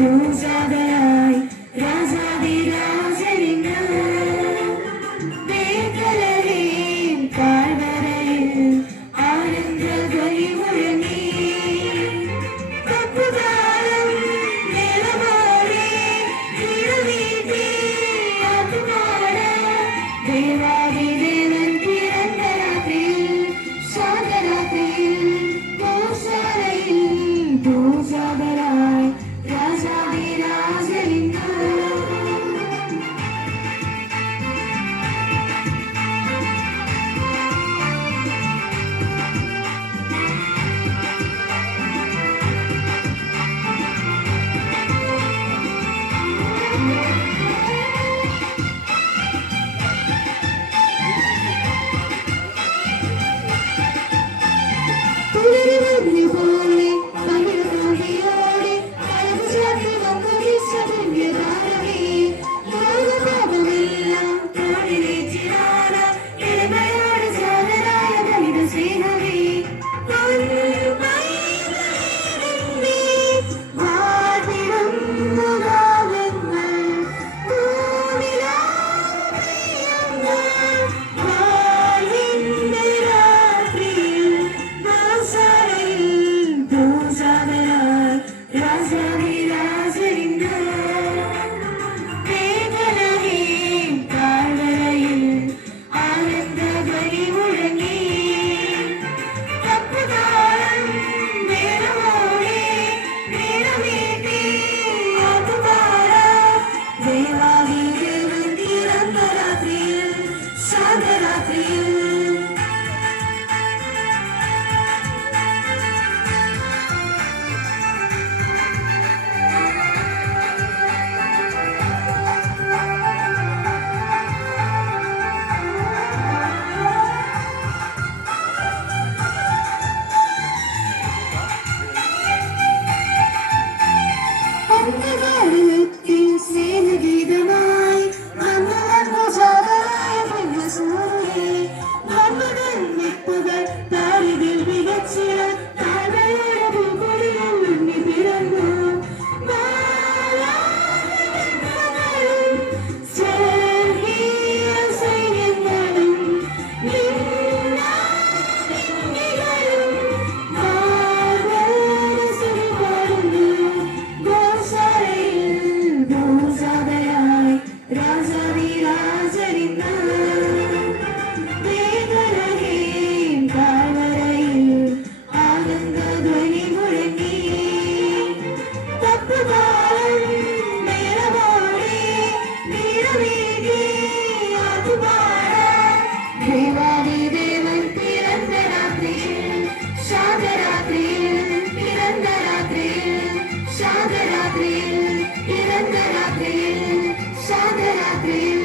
Cruise രാത്രിയിൽ ഇരണ്ട രാത്രിയിൽ ശാന്തരാത്രിയിൽ.